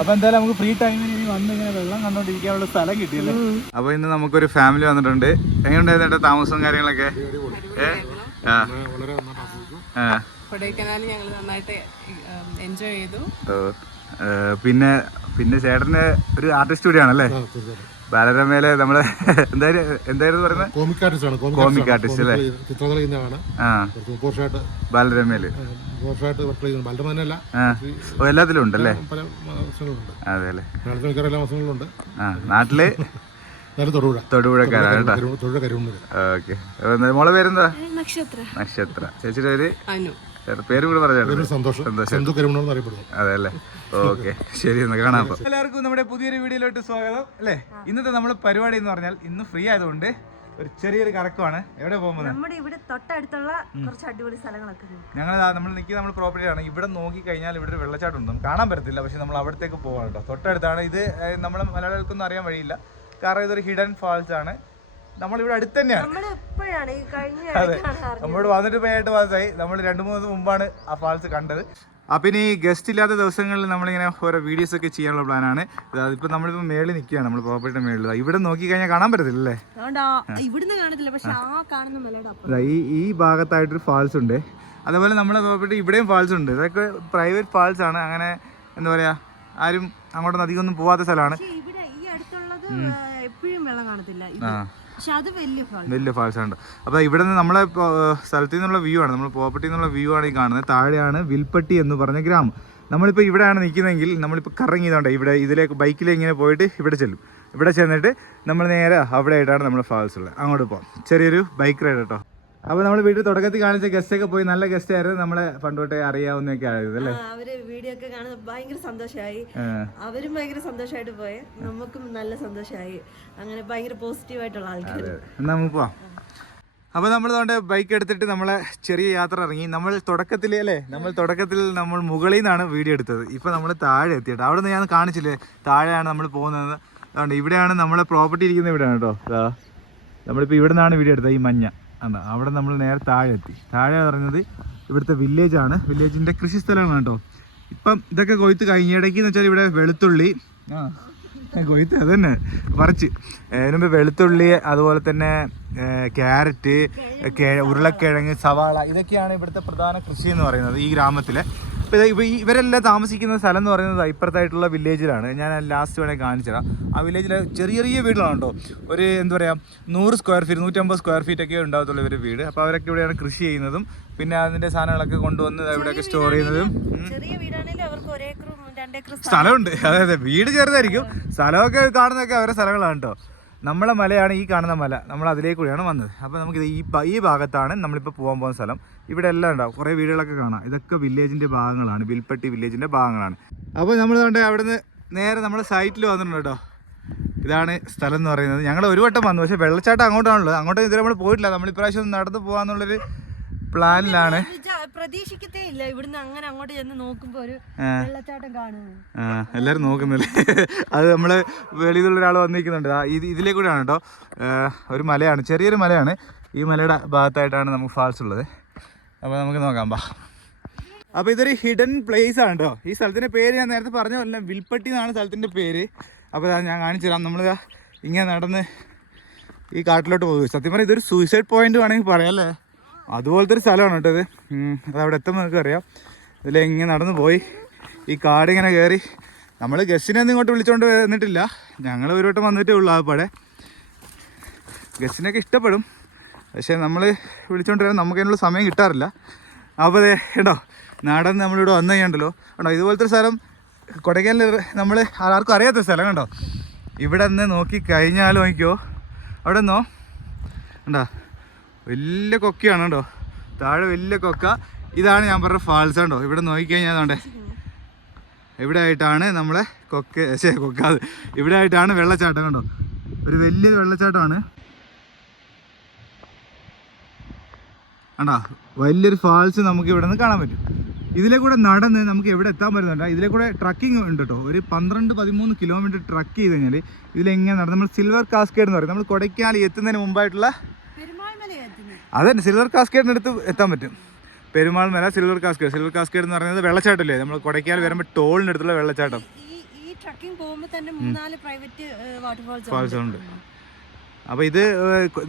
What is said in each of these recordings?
അപ്പൊ എന്തായാലും നമുക്ക് ഫ്രീ ടൈമിൽ ഇനി വന്ന് ഇങ്ങനെ വെള്ളം കണ്ടോണ്ടിരിക്കാനുള്ള സ്ഥലം കിട്ടിയല്ലേ? അപ്പൊ ഇന്ന് നമുക്കൊരു ഫാമിലി വന്നിട്ടുണ്ട്. എങ്ങനെയുണ്ടായിരുന്നു താമസവും കാര്യങ്ങളൊക്കെ? ഞങ്ങൾ നന്നായിട്ട് എൻജോയ് ചെയ്തു. പിന്നെ പിന്നെ ചേട്ടന് ഒരു ആർട്ടിസ്റ്റ് കൂടിയാണല്ലേ? ബാലരമയിലെ നമ്മൾ എന്തായാലും എന്തായിരുന്നു പറയുന്നത് കോമിക് ആർട്ടിസ്റ്റ് ആണ് കോമിക് ആർട്ടിസ്റ്റ് അല്ലേ? ചിത്രകല ചെയ്യുന്നതാണ് വർഷമായിട്ട് ബാലരമയിൽ വർഷമായിട്ട് വർക്ക് ചെയ്യുന്നു തന്നെയല്ല എല്ലാത്തിലും ഉണ്ടല്ലേ പല മാസങ്ങളുണ്ട്. അതെ അല്ലേ. എല്ലാ നാട്ടിൽ? തൊടുപുഴ. തൊടുപുഴക്കാരാണ് കേട്ടോ. ഓക്കെ. മോളെ പേരെന്താ? നക്ഷത്ര. നക്ഷത്ര. ചേച്ചിയുടെ പേര്? അനു. പേരും കൂടെ പറഞ്ഞു ഒരു സന്തോഷം. അതെ അല്ലേ ഓക്കെ. ശരി എന്നാ കാണാം എല്ലാവർക്കും നമ്മുടെ പുതിയൊരു വീഡിയോയിലോട്ട് സ്വാഗതം അല്ലേ? ഇന്നത്തെ നമ്മുടെ പരിപാടി എന്ന് പറഞ്ഞാൽ ഇന്ന് ഫ്രീ ആയതുകൊണ്ട് ഒരു ചെറിയൊരു കറക്കമാണ്. എവിടെ പോകുന്നത് നമ്മുടെ ഇവിടെ തൊട്ടടുത്തുള്ള കുറച്ച് അടിപൊളി സ്ഥലങ്ങളൊക്കെ. ഞങ്ങൾ നമ്മൾ നിൽക്കുന്ന നമ്മൾ പ്രോപ്പർട്ടിയാണ് ഇവിടെ നോക്കി കഴിഞ്ഞാൽ ഇവിടെ ഒരു വെള്ളച്ചാട്ടം ഉണ്ട് നമുക്ക് കാണാൻ പറ്റത്തില്ല പക്ഷെ നമ്മൾ അവിടത്തേക്ക് പോകാൻ കേട്ടോ. തൊട്ടടുത്താണ്. ഇത് നമ്മൾ മലയാളികൾക്കൊന്നും അറിയാൻ വഴിയില്ല. കാരണം ഇതൊരു ഹിഡൻ ഫാൾസ് ആണ്. നമ്മളിവിടെ അടുത്ത് തന്നെയാണ് നമ്മൾ. നമ്മളോട് വന്നിട്ട് പോയി വാസായി നമ്മൾ രണ്ട് മൂന്ന് ദിവസം മുമ്പാണ് ആ ഫാൾസ് കണ്ടത്. അപ്പം ഇനി ഗസ്റ്റ് ഇല്ലാത്ത ദിവസങ്ങളിൽ നമ്മളിങ്ങനെ ഓരോ വീഡിയോസ് ഒക്കെ ചെയ്യാനുള്ള പ്ലാനാണ് അതിപ്പോൾ നമ്മളിപ്പോൾ മേളിൽ നിൽക്കുകയാണ്. നമ്മൾ പ്രോപ്പർട്ടിയുടെ മേളിൽ ഇവിടെ നോക്കി കഴിഞ്ഞാൽ കാണാൻ പറ്റത്തില്ലേ ഈ ഈ ഭാഗത്തായിട്ടൊരു ഫാൾസ് ഉണ്ട്. അതേപോലെ നമ്മളെ പ്രോപ്പർട്ടി ഇവിടെയും ഫാൾസ് ഉണ്ട്. ഇതൊക്കെ പ്രൈവറ്റ് ഫാൾസ് ആണ്. അങ്ങനെ എന്താ പറയുക ആരും അങ്ങോട്ടൊന്നും അധികം ഒന്നും പോവാത്ത സ്ഥലമാണ്. പക്ഷെ ഇവിടെ ഈ അടുത്തുള്ളത് എപ്പോഴും വെള്ളം കാണത്തില്ല. വലിയ ഫാൾ വലിയ ഫാൾസ് ആണ്. അപ്പോൾ ഇവിടെ നിന്ന് നമ്മളെ സ്ഥലത്തു നിന്നുള്ള വ്യൂ ആണ്. നമ്മൾ പ്രോപ്പർട്ടി നിന്നുള്ള വ്യൂ ആണ് ഈ കാണുന്നത്. താഴെയാണ് വിൽപ്പട്ടി എന്ന് പറഞ്ഞ ഗ്രാമം. നമ്മളിപ്പോൾ ഇവിടെയാണ് നിൽക്കുന്നതെങ്കിൽ നമ്മളിപ്പോൾ കറങ്ങിയതുകൊണ്ട് ഇവിടെ ഇതിലേക്ക് ബൈക്കിൽ ഇങ്ങനെ പോയിട്ട് ഇവിടെ ചെല്ലും. ഇവിടെ ചെന്നിട്ട് നമ്മൾ നേരെ അവിടെ ആയിട്ടാണ് നമ്മുടെ ഫാൾസ് ഉള്ളത്. അങ്ങോട്ട് പോകാം ചെറിയൊരു ബൈക്ക് റൈഡ് കേട്ടോ. അപ്പോൾ നമ്മൾ വീട്ടിൽ തുടക്കത്തിൽ കാണിച്ച ഗസ്റ്റ് ഒക്കെ പോയി നല്ല ഗസ്റ്റ് ആയിരുന്നു നമ്മളെ പണ്ടോട്ടെ അറിയാവുന്നൊക്കെ ആയത് അല്ലേ? അവർ വീഡിയോ ഒക്കെ കാണുന്നത് ഭയങ്കര സന്തോഷമായി. അവരും ഭയങ്കര സന്തോഷമായിട്ട് പോയെ. നമുക്കും നല്ല സന്തോഷമായി. അങ്ങനെ ഭയങ്കര പോസിറ്റീവ് ആയിട്ടുള്ള ആൾക്കാർ നമുക്ക് പോവാം. അപ്പോൾ നമ്മൾ തോണ്ട ബൈക്ക് എടുത്തിട്ട് നമ്മളെ ചെറിയ യാത്ര ഇറങ്ങി. നമ്മൾ തുടക്കത്തിൽ അല്ലേ? നമ്മൾ തുടക്കത്തിൽ നമ്മൾ മുകളിൽ നിന്നാണ് വീഡിയോ എടുത്തത്. ഇപ്പോൾ നമ്മൾ താഴെ എത്തിയിട്ട്. അവിടെ നിന്ന് ഞാൻ കാണിച്ചില്ലേ? താഴെയാണ് നമ്മൾ പോകുന്നത്. അതുകൊണ്ട് ഇവിടെയാണ് നമ്മളെ പ്രോപ്പർട്ടി ഇരിക്കുന്നത് ഇവിടെയാണ് കേട്ടോ. ദാ. നമ്മളിപ്പോൾ ഇവിടെ നിന്നാണ് വീഡിയോ എടുത്തത് ഈ മഞ്ഞ. ആണ് അവിടെ നമ്മൾ നേരെ താഴെ എത്തി താഴെ പറഞ്ഞത് ഇവിടുത്തെ വില്ലേജാണ് വില്ലേജിന്റെ കൃഷി സ്ഥലമാണ് കേട്ടോ. ഇപ്പം ഇതൊക്കെ കൊയ്ത്ത് കഴിഞ്ഞ ഇടയ്ക്ക് എന്ന് വെച്ചാൽ ഇവിടെ വെളുത്തുള്ളി കൊയ്ത്ത് അത് തന്നെ മറിച്ച് അതിനുമ്പ് വെളുത്തുള്ളി അതുപോലെ തന്നെ ക്യാരറ്റ് ഉരുളക്കിഴങ്ങ് സവാള ഇതൊക്കെയാണ് ഇവിടുത്തെ പ്രധാന കൃഷി എന്ന് പറയുന്നത് ഈ ഗ്രാമത്തിലെ. അപ്പോൾ ഇത് ഇവരെല്ലാം താമസിക്കുന്ന സ്ഥലം എന്ന് പറയുന്നത് ഇപ്പുറത്തായിട്ടുള്ള വില്ലേജിലാണ്. ഞാൻ ലാസ്റ്റ് വേണമെങ്കിൽ കാണിച്ചുതരാം. ആ വില്ലേജിലെ ചെറിയ ചെറിയ വീടുകളാണ് കേട്ടോ ഒരു എന്താ പറയുക നൂറ് സ്ക്വയർ ഫീറ്റ് നൂറ്റമ്പത് സ്ക്വയർ ഫീറ്റ് ഒക്കെ ഉണ്ടാകത്തുള്ള ഇവർ വീട്. അപ്പോൾ അവരൊക്കെ ഇവിടെയാണ് കൃഷി ചെയ്യുന്നതും പിന്നെ അതിന്റെ സാധനങ്ങളൊക്കെ കൊണ്ടുവന്ന് ഇവിടെയൊക്കെ സ്റ്റോർ ചെയ്യുന്നതും സ്ഥലമുണ്ട്. അതെ അതെ വീട് ചെറുതായിരിക്കും. സ്ഥലമൊക്കെ കാണുന്നതൊക്കെ അവരുടെ സ്ഥലങ്ങളാണ് കേട്ടോ നമ്മളെ മലയാണ് ഈ കാണുന്ന മല. നമ്മൾ അതിലേക്ക് കൂടിയാണ് വന്നത്. അപ്പോൾ നമുക്കിത് ഈ ഈ ഭാഗത്താണ് നമ്മളിപ്പോൾ പോകാൻ പോകുന്ന സ്ഥലം. ഇവിടെ എല്ലാം ഉണ്ടാവും. കുറേ വീടുകളൊക്കെ കാണാം. ഇതൊക്കെ വില്ലേജിന്റെ ഭാഗങ്ങളാണ്. വിൽപ്പട്ടി വില്ലേജിന്റെ ഭാഗങ്ങളാണ്. അപ്പോൾ നമ്മൾ കണ്ട് അവിടുന്ന് നേരെ നമ്മുടെ സൈറ്റിൽ വന്നിട്ടുണ്ട് കേട്ടോ. ഇതാണ് സ്ഥലം എന്ന് പറയുന്നത്. ഞങ്ങൾ ഒരു വട്ടം വന്നു. പക്ഷേ വെള്ളച്ചാട്ടം അങ്ങോട്ടാണുള്ളത്. അങ്ങോട്ട് ഇതുവരെ നമ്മൾ പോയിട്ടില്ല. നമ്മൾ ഇപ്രാവശ്യം നടന്നു പോകാന്നുള്ളൊരു പ്ലാനിലാണ്. പ്രതീക്ഷിക്കത്തേ ഇല്ല ഇവിടുന്ന് അങ്ങനെ അങ്ങോട്ട് ചെന്ന് നോക്കുമ്പോ ഒരു വെള്ളച്ചാട്ടം കാണുന്നു. എല്ലാരും നോക്കുന്നില്ലേ? അത് നമ്മൾ വെളിയിൽ നിന്നുള്ള ഒരാൾ വന്നിരിക്കുന്നുണ്ട്. ഇത് ഇതിലേ കൂടെയാണ് കേട്ടോ. ഒരു മലയാണ് ചെറിയൊരു മലയാണ്. ഈ മലയുടെ ഭാഗത്തായിട്ടാണ് നമുക്ക് ഫാൾസ് ഉള്ളത്. അപ്പോൾ നമുക്ക് നോക്കാം ബാ. അപ്പോൾ ഇതൊരു ഹിഡൻ പ്ലേസ് ആണ് കേട്ടോ. ഈ സ്ഥലത്തിന്റെ പേര് ഞാൻ നേരത്തെ പറഞ്ഞ പോലെ വിൽപ്പട്ടി എന്നാണ് സ്ഥലത്തിന്റെ പേര്. അപ്പോൾ ഞാൻ കാണിച്ചു തരാം. നമ്മൾ ഇങ്ങനെ നടന്ന് ഈ കാട്ടിലോട്ട് പോകും. സത്യം പറഞ്ഞാൽ ഇതൊരു സൂയിസൈഡ് പോയിന്റ് വേണമെങ്കിൽ പറയാം അല്ലേ? അതുപോലത്തെ ഒരു സ്ഥലമാണ് കേട്ടോ ഇത്. ഉം, അത് അവിടെ എത്തുമ്പോൾ നിങ്ങൾക്ക് അറിയാം. ഇതിലിങ്ങനെ നടന്നു പോയി. ഈ കാടിങ്ങനെ കയറി നമ്മൾ ഗസ്റ്റിനെ ഒന്നും ഇങ്ങോട്ട് വിളിച്ചുകൊണ്ട് വന്നിട്ടില്ല. ഞങ്ങൾ ഒരു വട്ടം വന്നിട്ടേ ഉള്ളൂ ആപ്പാടെ ഗസ്റ്റിനൊക്കെ ഇഷ്ടപ്പെടും. പക്ഷേ നമ്മൾ വിളിച്ചുകൊണ്ട് വരാൻ നമുക്ക് അതിനുള്ള സമയം കിട്ടാറില്ല. അപ്പോൾ അതെ കേട്ടോ നടന്ന് നമ്മളിവിടെ വന്നു കഴിഞ്ഞുണ്ടല്ലോ കേട്ടോ ഇതുപോലത്തെ സ്ഥലം കൊടൈക്കനാലിൽ നമ്മൾ ആർക്കും അറിയാത്ത സ്ഥലം കണ്ടോ? ഇവിടെ നിന്ന് നോക്കി കഴിഞ്ഞാലോ നോക്കിയോ അവിടെ നിന്നോ? കണ്ടോ? വലിയ കൊക്കയാണ് കേട്ടോ. താഴെ വലിയ കൊക്ക. ഇതാണ് ഞാൻ പറഞ്ഞ ഫാൾസ് കണ്ടോ ഇവിടെ നോക്കിക്കഴിഞ്ഞാൽ അതുകൊണ്ടേ ഇവിടെ ആയിട്ടാണ് നമ്മളെ കൊക്ക ശേ കൊക്കാത് ഇവിടെ ആയിട്ടാണ് വെള്ളച്ചാട്ടം കണ്ടോ. ഒരു വലിയൊരു വെള്ളച്ചാട്ടമാണ്. കണ്ടോ? വലിയൊരു ഫാൾസ് നമുക്ക് ഇവിടെ നിന്ന് കാണാൻ പറ്റും. ഇതിലെ കൂടെ നടന്ന് നമുക്ക് എവിടെ എത്താൻ പറ്റുന്നുണ്ട് ഇതിലെ കൂടെ ട്രക്കിംഗ് ഉണ്ട് കേട്ടോ. ഒരു പന്ത്രണ്ട് പതിമൂന്ന് കിലോമീറ്റർ ട്രക്ക് ചെയ്ത് കഴിഞ്ഞാൽ ഇതിലെങ്ങനെ നടന്ന്? നമ്മൾ സിൽവർ കാസ്കേഡ് എന്ന് പറയും. നമ്മൾ കൊടൈക്കനാൽ എത്തുന്നതിന് മുമ്പായിട്ടുള്ള അതന്നെ സിൽവർ കാസ്കേഡിന്റെ അടുത്ത് എത്താൻ പറ്റും. പെരുമാൾ മല സിൽവർ കാസ്കേഡ് സിൽവർ കാസ്കേഡ് എന്ന് പറയുന്നത് വെള്ളച്ചാട്ടല്ലേ നമ്മൾ കൊടൈക്കനാൽ വരുമ്പോൾ ടോളിന്റെ അടുത്തുള്ള വെള്ളച്ചാട്ടം. ട്രക്കിംഗ് പോകുമ്പോൾ തന്നെ മൂന്നാൽ പ്രൈവറ്റ് വാട്ടർഫോൾസ് ഉണ്ട്. അപ്പോൾ ഇത്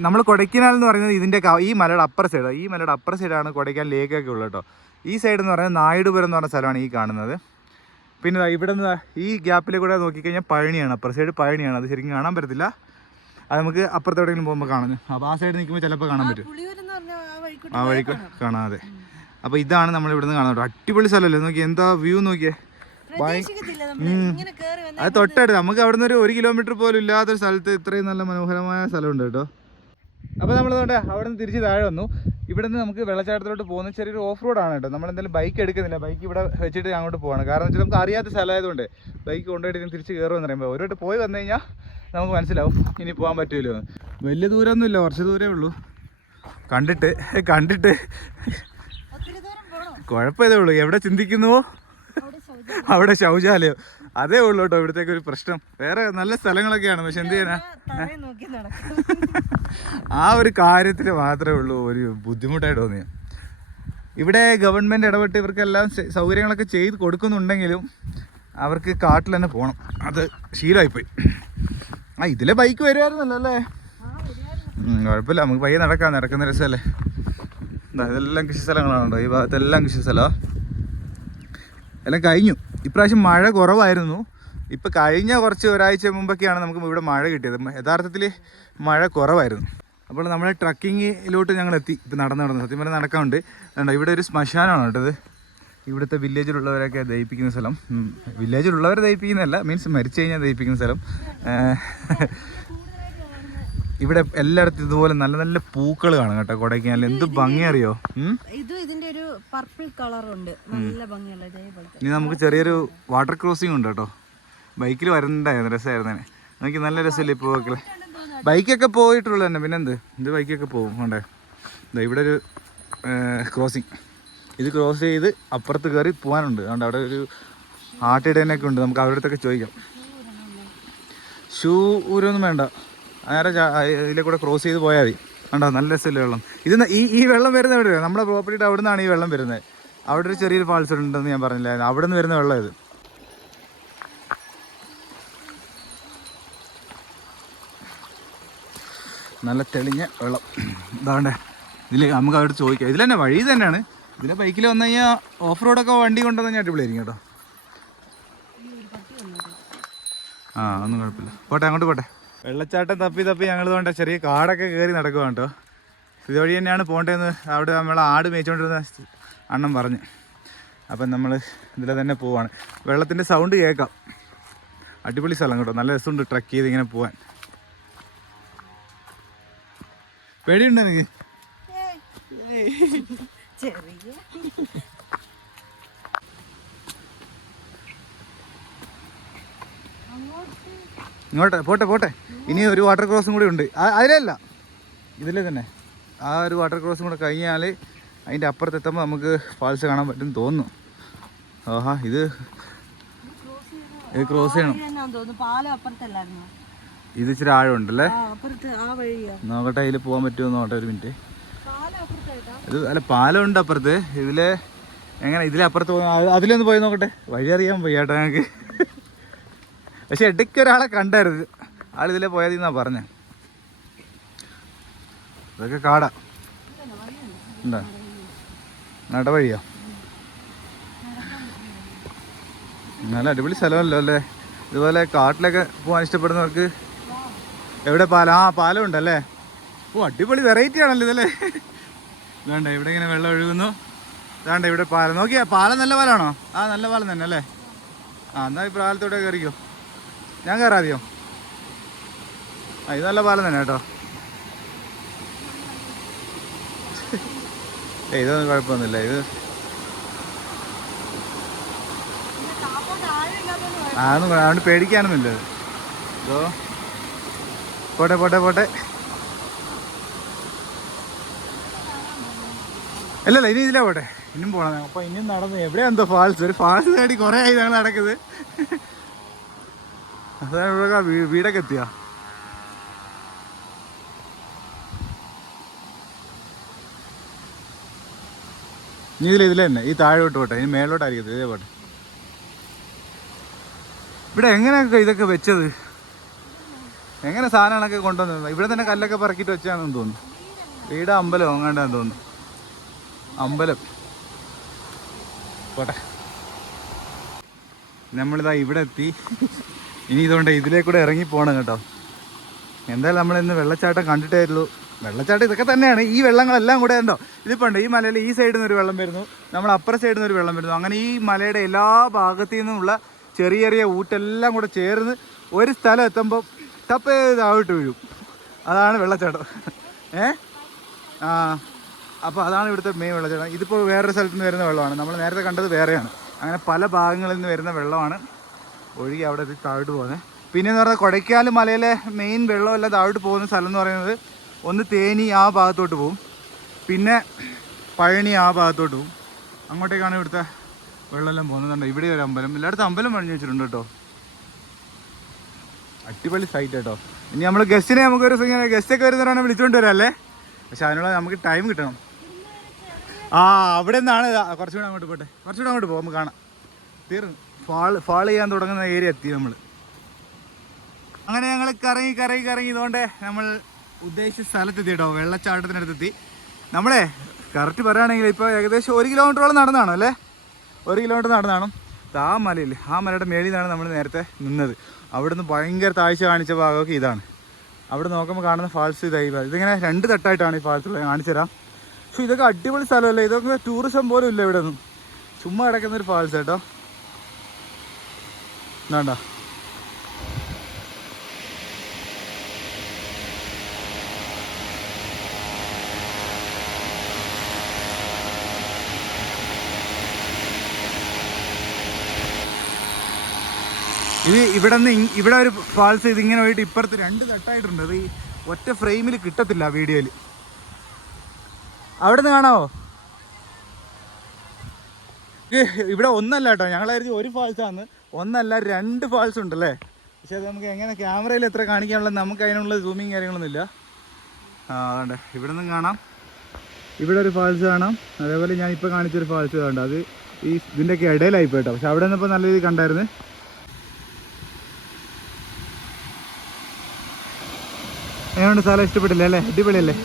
നമ്മൾ കൊടൈക്കനാൽ എന്ന് പറയുന്നത് ഇതിന്റെ ഈ മലയുടെ അപ്പർ സൈഡ് ഈ മലയുടെ അപ്പർ സൈഡാണ് കൊടൈക്കനാൽ ലേക്കൊക്കെ ഉള്ളത് കേട്ടോ. ഈ സൈഡ് എന്ന് പറയുന്നത് നായിഡുപുരം എന്ന് പറഞ്ഞ സ്ഥലമാണ് ഈ കാണുന്നത്. പിന്നെ ഇവിടെ നിന്ന് ഈ ഗ്യാപ്പിൽ കൂടെ നോക്കിക്കഴിഞ്ഞാൽ പഴനിയാണ് അപ്പർ സൈഡ് പഴനിയാണ്. അത് ശരിക്കും കാണാൻ പറ്റത്തില്ല. അത് നമുക്ക് അപ്പുറത്ത് എവിടെയെങ്കിലും പോകുമ്പോൾ കാണാം അപ്പോൾ ആ സൈഡ് നിൽക്കുമ്പോൾ ചിലപ്പോൾ കാണാൻ പറ്റും. ആ വഴി കാണാം അതെ. കാണാതെ അപ്പോൾ ഇതാണ് നമ്മൾ ഇവിടുന്ന് കാണുന്നത് പറ്റും അടിപൊളി സ്ഥലമല്ലേ? നോക്കി എന്താ വ്യൂ നോക്കിയേ? അത് തൊട്ടടുത്ത്. നമുക്ക് അവിടുന്ന് ഒരു ഒരു കിലോമീറ്റർ പോലും ഇല്ലാത്തൊരു സ്ഥലത്ത് ഇത്രയും നല്ല മനോഹരമായ സ്ഥലമുണ്ട് കേട്ടോ. അപ്പോൾ നമ്മൾ അവിടെ നിന്ന് തിരിച്ച് താഴെ വന്നു. ഇവിടെ നിന്ന് നമുക്ക് വെള്ളച്ചാട്ടത്തിലോട്ട് പോകുന്ന ചെറിയൊരു ഓഫ് റോഡാണ് കേട്ടോ. നമ്മൾ എന്തായാലും ബൈക്ക് എടുക്കുന്നില്ല. ബൈക്ക് ഇവിടെ വെച്ചിട്ട് അങ്ങോട്ട് പോവാണ്. കാരണം വെച്ചാൽ നമുക്ക് അറിയാത്ത സ്ഥലമായതുകൊണ്ട് ബൈക്ക് കൊണ്ടുപോയിട്ട് തിരിച്ച് കയറുമെന്ന് പറയുമ്പോൾ ഒരുവട്ട് പോയി വന്നു കഴിഞ്ഞാൽ നമുക്ക് മനസ്സിലാവും. ഇനി പോകാൻ പറ്റുമല്ലോ. വലിയ ദൂരമൊന്നുമില്ല കുറച്ച് ദൂരമേ ഉള്ളൂ. കണ്ടിട്ട് കണ്ടിട്ട്. കുഴപ്പമേ കുഴപ്പമിതേ ഉള്ളൂ. എവിടെ ചിന്തിക്കുന്നുവോ അവിടെ ശൗചാലയം. അതേ ഉള്ളൂ കേട്ടോ ഇവിടത്തേക്ക് ഒരു പ്രശ്നം. വേറെ നല്ല സ്ഥലങ്ങളൊക്കെയാണ് പക്ഷെ എന്ത് ചെയ്യാനാ? ആ ഒരു കാര്യത്തിൽ മാത്രമേ ഉള്ളൂ ഒരു ബുദ്ധിമുട്ടായിട്ട് തോന്നിയത് ഇവിടെ ഗവൺമെന്റ് ഇടപെട്ട് ഇവർക്കെല്ലാം സൗകര്യങ്ങളൊക്കെ ചെയ്ത് കൊടുക്കുന്നുണ്ടെങ്കിലും അവർക്ക് കാട്ടിൽ തന്നെ പോകണം അത് ശീലമായിപ്പോയി. ആ ഇതിലെ ബൈക്ക് വരുമായിരുന്നല്ലോ അല്ലേ? കുഴപ്പമില്ല. നമുക്ക് പയ്യെ നടക്കാം. നടക്കുന്ന രസമല്ലേ? എന്താ ഇതെല്ലാം കൃഷി സ്ഥലങ്ങളാണല്ലോ ഈ ഭാഗത്തെല്ലാം കൃഷി സ്ഥലമാണ് എല്ലാം കഴിഞ്ഞു. ഇപ്രാവശ്യം മഴ കുറവായിരുന്നു. ഇപ്പം കഴിഞ്ഞ കുറച്ച് ഒരാഴ്ച മുമ്പൊക്കെയാണ് നമുക്ക് ഇവിടെ മഴ കിട്ടിയത്. യഥാർത്ഥത്തിൽ മഴ കുറവായിരുന്നു. അപ്പോൾ നമ്മൾ ട്രക്കിങ്ങിലോട്ട് ഞങ്ങൾ എത്തി ഇപ്പം നടന്നു നടന്നു. സത്യം പറഞ്ഞാൽ നടക്കാറുണ്ട് ഇവിടെ ഒരു ശ്മശാനമാണ് കേട്ടത് ഇവിടുത്തെ വില്ലേജിലുള്ളവരൊക്കെ ദഹിപ്പിക്കുന്ന സ്ഥലം. വില്ലേജിലുള്ളവർ വില്ലേജിലുള്ളവരെ ദഹിപ്പിക്കുന്നതല്ല മീൻസ് മരിച്ചു കഴിഞ്ഞാൽ ദഹിപ്പിക്കുന്ന സ്ഥലം. ഇവിടെ എല്ലായിടത്തും ഇതുപോലെ നല്ല നല്ല പൂക്കൾ കാണും കേട്ടോ കൊടൈക്കനാലിൽ എന്ത് ഭംഗി അറിയോ? ഇതിന്റെ ഒരു പർപ്പിൾ കളർ ഉണ്ട്. നല്ല ഭംഗിയുള്ള ഇതേപോലത്തെ ഇനി നമുക്ക് ചെറിയൊരു വാട്ടർ ക്രോസിംഗ് ഉണ്ട് കേട്ടോ. ബൈക്കിൽ വരണ്ടായിരുന്നു രസമായിരുന്നേ നമുക്ക് നല്ല രസമല്ലേ ഇപ്പോൾ ബൈക്കൊക്കെ പോയിട്ടുള്ളൂ തന്നെ പിന്നെന്ത്? ഇത് ബൈക്കൊക്കെ പോകും കൊണ്ടേ? ദാ ഇവിടെ ഒരു ക്രോസിങ് ഇത് ക്രോസ് ചെയ്ത് അപ്പുറത്ത് കയറി പോകാനുണ്ട്. അതുകൊണ്ട് അവിടെ ഒരു ആട്ടിടേനൊക്കെ ഉണ്ട്. നമുക്ക് അവരുടെ അടുത്തൊക്കെ ചോദിക്കാം. ഷൂ ഊരൊന്നും വേണ്ട. നേരെ ഇതിലെ കൂടെ ക്രോസ് ചെയ്ത് പോയാൽ മതി. വേണ്ട നല്ല രസമല്ലേ വെള്ളം. ഇത് ഈ ഈ വെള്ളം വരുന്ന എവിടെ നമ്മുടെ പ്രോപ്പർട്ടിയുടെ അവിടെ നിന്നാണ് ഈ വെള്ളം വരുന്നത്. അവിടെ ഒരു ചെറിയൊരു ഫാൾസ് ഉണ്ടെന്ന് ഞാൻ പറഞ്ഞില്ലായിരുന്നു. അവിടെ നിന്ന് വരുന്ന വെള്ളം ഇത്. നല്ല തെളിഞ്ഞ വെള്ളം. ഇതാണ്ടേ. ഇതിൽ നമുക്ക് അവിടെ ചോദിക്കാം. ഇതിൽ തന്നെ വഴി തന്നെയാണ്. ഇതിലെ ബൈക്കിൽ വന്നു കഴിഞ്ഞാൽ ഓഫ് റോഡൊക്കെ വണ്ടി കൊണ്ടുവന്ന് കഴിഞ്ഞാൽ അടിപൊളിയായിരിക്കും കേട്ടോ. ആ ഒന്നും കുഴപ്പമില്ല. പോട്ടെ അങ്ങോട്ട് പോട്ടെ. വെള്ളച്ചാട്ടം തപ്പി തപ്പി ഞങ്ങൾ വേണ്ട ചെറിയ കാടൊക്കെ കയറി നടക്കുക കേട്ടോ. ഇതുവഴി തന്നെയാണ് പോകേണ്ടതെന്ന് അവിടെ നമ്മൾ ആട് മേയിച്ചുകൊണ്ടിരുന്ന അണ്ണം അണ്ണൻ പറഞ്ഞു. അപ്പം നമ്മൾ ഇതിലെ തന്നെ പോവാണ്. വെള്ളത്തിന്റെ സൗണ്ട് കേൾക്കാം. അടിപൊളി സ്ഥലം കേട്ടോ. നല്ല രസമുണ്ട് ട്രക്ക് ചെയ്ത് ഇങ്ങനെ പോവാൻ. പേടിയുണ്ടോ എനിക്ക് ചെറിയ ഇങ്ങോട്ടെ പോട്ടെ പോട്ടെ. ഇനി ഒരു വാട്ടർ ക്രോസും കൂടി ഉണ്ട്. അതിലല്ല ഇതിലേ തന്നെ. ആ ഒരു വാട്ടർ ക്രോസും കൂടെ കഴിഞ്ഞാൽ അതിന്റെ അപ്പുറത്ത് എത്തുമ്പോൾ നമുക്ക് ഫാൾസ് കാണാൻ പറ്റും തോന്നുന്നു. ആഹാ ഇത് ഇത് ക്രോസ് ചെയ്യണം. ഇത് ഇച്ചിരി ആഴമുണ്ടല്ലേ? നോക്കട്ടെ അതിൽ പോകാൻ പറ്റുമോ നോക്കട്ടെ ഒരു മിനിറ്റ് ഇത് അല്ല പാലമുണ്ട് അപ്പുറത്ത്. ഇതിൽ എങ്ങനെ ഇതിലെ അപ്പുറത്ത് പോകുന്ന അതിലൊന്ന് പോയി നോക്കട്ടെ. വഴി അറിയാൻ പോയി കേട്ടോ ഞങ്ങൾക്ക് പക്ഷെ ഇടയ്ക്ക് ഒരാളെ കണ്ടായിരുന്നു. ആൾ ഇതിലെ പോയാൽ എന്നാ പറഞ്ഞേ. ഇതൊക്കെ കാടാ. എന്താ നല്ല അടിപൊളി സ്ഥലമല്ലോ അല്ലേ? ഇതുപോലെ കാട്ടിലൊക്കെ പോകാൻ ഇഷ്ടപ്പെടുന്നവർക്ക് എവിടെ പാലം? ആ പാലം ഉണ്ടല്ലേ ഓ അടിപൊളി വെറൈറ്റി ആണല്ലോ ഇതല്ലേ? വേണ്ട ഇവിടെ ഇങ്ങനെ വെള്ളം ഒഴുകുന്നു. വേണ്ട ഇവിടെ പാലം. നോക്കിയാ പാലം നല്ല പാലാണോ? ആ നല്ല പാലം തന്നെ അല്ലേ? ആ എന്നാ ഈ പാലത്തോടെ കയറിക്കോ. ഞാൻ കയറാതെയോ? ആ ഇത് നല്ല പാലം തന്നെ കേട്ടോ. ഏ ഇതൊന്നും കുഴപ്പമൊന്നുമില്ല. ഇത് ആ അതുകൊണ്ട് പേടിക്കാനൊന്നുമില്ല. അതോ പോട്ടെ പോട്ടെ പോട്ടെ. അല്ലല്ല ഇനി ഇതിലാ പോട്ടെ. ഇനിയും പോണം. അപ്പൊ ഇനിയും നടന്നു എവിടെ എന്തോ ഫാൾസ് ഒരു ഫാൾസ് തേടി കുറെ ആയി ഞങ്ങൾ നടക്കുന്നത്. അതാണ് ഇവിടെ വീടൊക്കെ എത്തിയ? ഇനി ഇതിൽ ഇതിൽ തന്നെ. ഈ താഴോട്ട് പോട്ടെ. ഇനി മേലോട്ടായിരിക്കും ഇതേ പോട്ടെ ഇവിടെ എങ്ങനെയൊക്കെ ഇതൊക്കെ വെച്ചത്? എങ്ങനെ സാധനങ്ങളൊക്കെ കൊണ്ടുവന്നത്? ഇവിടെ തന്നെ കല്ലൊക്കെ പറക്കിയിട്ട് വെച്ചാണെന്ന് തോന്നുന്നു. വീട് അമ്പലം അങ്ങാണ്ടാന്ന് തോന്നുന്നു. അമ്പലം. പോട്ടെ. നമ്മളിതാ ഇവിടെ എത്തി ഇനി ഇതുകൊണ്ട് ഇതിലേ കൂടെ ഇറങ്ങി പോകണം കേട്ടോ. എന്തായാലും നമ്മൾ ഇന്ന് വെള്ളച്ചാട്ടം കണ്ടിട്ടേ ഉള്ളൂ വെള്ളച്ചാട്ടം ഇതൊക്കെ തന്നെയാണ്. ഈ വെള്ളങ്ങളെല്ലാം കൂടെ ഉണ്ടോ? ഇതിപ്പോൾ ഉണ്ട്? ഈ മലയിൽ ഈ സൈഡിൽ നിന്ന് ഒരു വെള്ളം വരുന്നു. നമ്മൾ അപ്പുറ സൈഡിൽ നിന്ന് ഒരു വെള്ളം വരുന്നു. അങ്ങനെ ഈ മലയുടെ എല്ലാ ഭാഗത്തു നിന്നുമുള്ള ചെറിയ ചെറിയ ഊറ്റെല്ലാം കൂടെ ചേർന്ന് ഒരു സ്ഥലം എത്തുമ്പോൾ തപ്പേ താഴോട്ട് വീഴും അതാണ് വെള്ളച്ചാട്ടം. ഏ? ആ. അപ്പോൾ അതാണ് ഇവിടുത്തെ മെയിൻ വെള്ളച്ചാട്ടം ഇതിപ്പോൾ വേറൊരു സ്ഥലത്ത് നിന്ന് വരുന്ന വെള്ളമാണ്. നമ്മൾ നേരത്തെ കണ്ടത് വേറെയാണ്. അങ്ങനെ പല ഭാഗങ്ങളിൽ നിന്ന് വരുന്ന വെള്ളമാണ്. ഒഴുകി അവിടെ എത്തി താഴോട്ട് പോകുന്നത് പിന്നെ എന്ന് പറഞ്ഞാൽ കൊടൈക്കാൽ മലയിലെ മെയിൻ വെള്ളമല്ല താഴോട്ട് പോകുന്ന സ്ഥലം എന്ന് പറയുന്നത് ഒന്ന് തേനി ആ ഭാഗത്തോട്ട് പോകും. പിന്നെ പഴനി ആ ഭാഗത്തോട്ട് പോകും. അങ്ങോട്ടേക്കാണ് ഇവിടുത്തെ വെള്ളമെല്ലാം പോകുന്നുണ്ട് ഇവിടെ ഒരു അമ്പലം. എല്ലായിടത്തും അമ്പലം പണിഞ്ഞു വെച്ചിട്ടുണ്ട് കേട്ടോ. അടിപൊളി സൈറ്റ് കേട്ടോ. ഇനി നമ്മൾ ഗസ്റ്റിനെ നമുക്ക് ഒരു ഗസ്റ്റ് ഒക്കെ വരുന്നവരാണ് വിളിച്ചുകൊണ്ട് വരാം അല്ലേ? പക്ഷെ അതിനുള്ള നമുക്ക് ടൈം കിട്ടണം. ആ അവിടെ നിന്നാണ് കുറച്ചുകൂടെ അങ്ങോട്ട് പോട്ടെ. കുറച്ചുകൂടെ അങ്ങോട്ട് പോകും കാണാം. തീർന്നു ഫാൾ ഫാൾ ചെയ്യാൻ തുടങ്ങുന്ന ഏരിയ എത്തി നമ്മൾ അങ്ങനെ ഞങ്ങൾ കറങ്ങി കറങ്ങി കറങ്ങി ഇതുകൊണ്ട് നമ്മൾ ഉദ്ദേശിച്ച സ്ഥലത്തെത്തി കേട്ടോ വെള്ളച്ചാട്ടത്തിനടുത്തെത്തി. നമ്മളെ കറക്റ്റ് പറയുകയാണെങ്കിൽ ഇപ്പോൾ ഏകദേശം ഒരു കിലോമീറ്ററോളം നടന്നാണോ അല്ലേ? ഒരു കിലോമീറ്റർ നടന്നാണോ? ആ മലയിൽ ആ മലയുടെ മേളിൽ നിന്നാണ് നമ്മൾ നേരത്തെ നിന്നത്. അവിടുന്ന് ഭയങ്കര താഴ്ച കാണിച്ച ഭാഗമൊക്കെ ഇതാണ്. അവിടെ നോക്കുമ്പോൾ കാണുന്ന ഫാൾസ് ഇതായി ഇതിങ്ങനെ രണ്ട് തട്ടായിട്ടാണ് ഈ ഫാൾസ് കാണിച്ചു തരാം പക്ഷേ ഇതൊക്കെ അടിപൊളി സ്ഥലമല്ലേ? ഇതൊക്കെ ടൂറിസം പോലും ഇല്ല ഇവിടെ ഒന്നും ചുമ്മാ കിടക്കുന്ന ഒരു ഫാൾസ് കേട്ടോ വേണ്ട ഇത് ഇവിടെ നിന്ന് ഇവിടെ ഒരു ഫാൾസ് ഇതിങ്ങനെ പോയിട്ട് ഇപ്പുറത്ത് രണ്ട് തട്ടായിട്ടുണ്ട്. അത് ഈ ഒറ്റ ഫ്രെയിമിൽ കിട്ടത്തില്ല വീഡിയോയിൽ അവിടെ നിന്ന് കാണാവോ ഇവിടെ ഒന്നല്ല കേട്ടോ. ഞങ്ങളായിരുന്നു ഒരു ഫാൾസ് ആണ് ഒന്നല്ല രണ്ട് ഫാൾസ് ഉണ്ടല്ലേ പക്ഷെ അത് നമുക്ക് എങ്ങനെ ക്യാമറയിൽ എത്ര കാണിക്കാനുള്ള നമുക്ക് അതിനുള്ള സൂമിങ് കാര്യങ്ങളൊന്നും ഇല്ല. ആ അതുകൊണ്ട് ഇവിടെ നിന്നും കാണാം. ഇവിടെ ഒരു ഫാൾസ് കാണാം. അതേപോലെ ഞാൻ ഇപ്പോൾ കാണിച്ചൊരു ഫാൾസ് കാണണ്ട അത് ഈ ഇതിന്റെയൊക്കെ ഇടയിലായി പോയിട്ടോ പക്ഷെ അവിടെ നിന്നിപ്പോൾ നല്ല രീതിയിൽ കണ്ടായിരുന്നു. എങ്ങനെയുണ്ട് സ്ഥലം? ഇഷ്ടപ്പെട്ടില്ല അല്ലേ? അടിപൊളിയല്ലേ?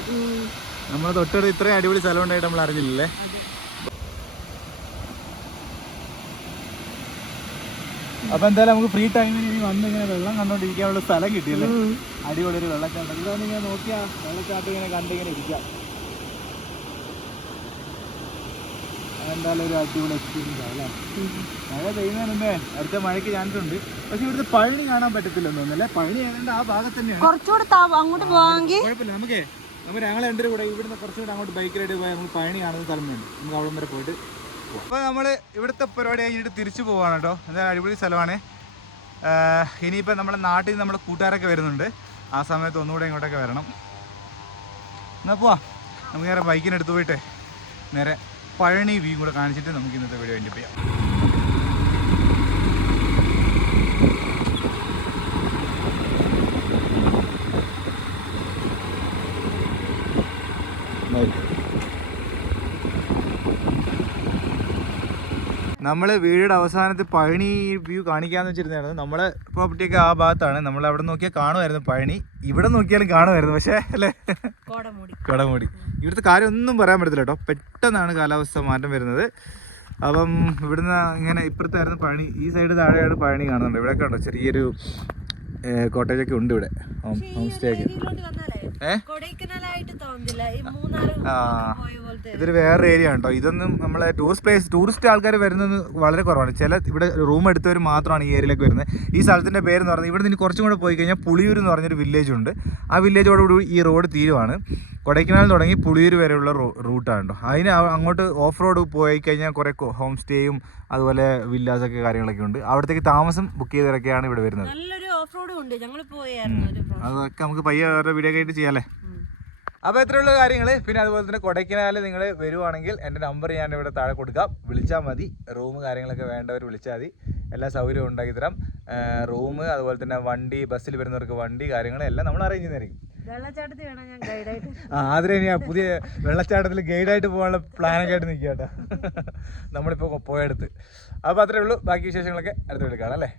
നമ്മൾ തൊട്ടടുത്ത് ഇത്രയും അടിപൊളി സ്ഥലം ഉണ്ടായിട്ട് നമ്മൾ അറിഞ്ഞില്ലല്ലേ? അപ്പൊ എന്തായാലും നമുക്ക് ഫ്രീ ടൈമിന് ഇനി വന്ന് ഇങ്ങനെ വെള്ളം കണ്ടോണ്ടിരിക്കാനുള്ള സ്ഥലം കിട്ടിയല്ലേ? അടിപൊളി ഒരു വെള്ളച്ചാട്ടം. ഇതാണ് ഇങ്ങനെ നോക്കിയാ വെള്ളച്ചാട്ടം ഇങ്ങനെ കണ്ടിങ്ങനെ ഇരിക്കാം. എന്തായാലും ഒരു അടിപൊളി എക്സ്പീരിയൻസ് ആണല്ലേ മഴ പെയ്യുന്നതിന് മുമ്പേ അടുത്ത മഴയ്ക്ക് ചാൻസ് ഉണ്ട്. പക്ഷെ ഇവിടുത്തെ പഴനി കാണാൻ പറ്റത്തില്ലെന്ന് തോന്നുന്നല്ലേ പഴനി ഏതാണ്ട് ആ ഭാഗത്ത് തന്നെയാണ്. കുറച്ചുകൂടെ അങ്ങോട്ട് പോവാമെങ്കിൽ കുഴപ്പമില്ല. നമുക്കേ നമുക്ക് ഞങ്ങൾ രണ്ടു കൂടെ ഇവിടുന്ന് കുറച്ചുകൂടെ അങ്ങോട്ട് ബൈക്ക് റൈഡ് പോയാൽ നമ്മൾ പഴനി കാണുന്ന സ്ഥലം വേണം നമുക്ക് അവിടെ വരെ പോയിട്ട് അപ്പോൾ നമ്മൾ ഇവിടുത്തെ പരിപാടി കഴിഞ്ഞിട്ട് തിരിച്ചു പോവാണ് കേട്ടോ. എന്തായാലും അടിപൊളി സ്ഥലമാണ്. ഇനിയിപ്പോൾ നമ്മുടെ നാട്ടിൽ നിന്ന് നമ്മുടെ കൂട്ടുകാരൊക്കെ വരുന്നുണ്ട്. ആ സമയത്ത് ഒന്നുകൂടെ ഇങ്ങോട്ടൊക്കെ വരണം. എന്നാൽ പോവാം. നമുക്ക് നേരെ ബൈക്കിനെടുത്ത് പോയിട്ട് നേരെ പഴനി വ്യൂ കൂടെ കാണിച്ചിട്ട് നമുക്ക് ഇന്നത്തെ വീഡിയോ വേണ്ടി ചെയ്യാം. നമ്മൾ വീടിയുടെ അവസാനത്ത് പഴനി വ്യൂ കാണിക്കാന്ന് വെച്ചിരുന്നായിരുന്നു നമ്മളെ പ്രോപ്പർട്ടിയൊക്കെ ആ ഭാഗത്താണ്. നമ്മൾ അവിടെ നോക്കിയാൽ കാണുമായിരുന്നു പഴനി. ഇവിടെ നോക്കിയാലും കാണുമായിരുന്നു. പക്ഷേ അല്ലേ? കോടമൂടി. ഇവിടുത്തെ കാര്യം ഒന്നും പറയാൻ പറ്റത്തില്ല കേട്ടോ. പെട്ടെന്നാണ് കാലാവസ്ഥ മാറ്റം വരുന്നത്. അപ്പം ഇവിടുന്ന് ഇങ്ങനെ ഇപ്പുറത്തായിരുന്നു പഴനി. ഈ സൈഡ് താഴെയാണ് പഴനി കാണുന്നുണ്ട് ഇവിടെ കണ്ടോ ചെറിയൊരു കോട്ടേജ് ഒക്കെ ഉണ്ട് ഇവിടെ. ഹോം സ്റ്റേ ഒക്കെ ഇതൊരു വേറെ ഏരിയ ആണ് കേട്ടോ ഇതൊന്നും നമ്മളെ ടൂറിസ്റ്റ് പ്ലേസ് ടൂറിസ്റ്റ് ആൾക്കാർ വരുന്നത് വളരെ കുറവാണ്. ചില ഇവിടെ റൂം എടുത്തവർ മാത്രമാണ് ഈ ഏരിയയിലേക്ക് വരുന്നത്. ഈ സ്ഥലത്തിന്റെ പേര് എന്ന് പറഞ്ഞാൽ ഇവിടെ നിന്ന് കുറച്ചും കൂടെ പോയി കഴിഞ്ഞാൽ പുളിയൂർ എന്ന് പറഞ്ഞൊരു വില്ലേജ് ഉണ്ട്. ആ വില്ലേജോടുകൂടി ഈ റോഡ് തീരുവാണ്. കൊടൈക്കനാൽ തുടങ്ങി പുളിയൂർ വരെയുള്ള റൂട്ടാണ് കേട്ടോ അതിന് അങ്ങോട്ട് ഓഫ് റോഡ് പോയി കഴിഞ്ഞാൽ കുറേ ഹോം സ്റ്റേയും അതുപോലെ വില്ലാസൊക്കെ കാര്യങ്ങളൊക്കെ ഉണ്ട്. അവിടത്തേക്ക് താമസം ബുക്ക് ചെയ്തവരൊക്കെയാണ് ഇവിടെ വരുന്നത്. ഓഫ് റോഡും ഉണ്ട് ഞങ്ങൾ പോയായിരുന്നു ഒരു. അതൊക്കെ നമുക്ക് പയ്യെ വേറെ വീഡിയോ ആയിട്ട് അപ്പൊ ഇത്ര അപ്പോൾ ഇത്രയുള്ള കാര്യങ്ങൾ പിന്നെ അതുപോലെ തന്നെ കൊടൈക്കനാൽ നിങ്ങൾ വരുവാണെങ്കിൽ എന്റെ നമ്പർ ഞാൻ ഇവിടെ താഴെ കൊടുക്കാം. വിളിച്ചാൽ മതി. റൂം കാര്യങ്ങളൊക്കെ വേണ്ടവർ വിളിച്ചാൽ മതി. എല്ലാ സൗകര്യവും ഉണ്ടാക്കി തരാം. റൂം അതുപോലെ തന്നെ വണ്ടി ബസ്സിൽ വരുന്നവർക്ക് വണ്ടി കാര്യങ്ങൾ എല്ലാം നമ്മൾ അറേഞ്ച് ചെയ്യുന്നതായിരിക്കും വേണം ഞാൻ പുതിയ വെള്ളച്ചാട്ടത്തിൽ ഗൈഡായിട്ട് പോകാനുള്ള പ്ലാനൊക്കെ ആയിട്ട് നിൽക്കുക കേട്ടോ നമ്മളിപ്പോൾ പോയെടുത്ത് അപ്പോൾ അത്രേ ഉള്ളൂ. ബാക്കി വിശേഷങ്ങളൊക്കെ അടുത്ത വീട്ടിൽ കാണാം അല്ലേ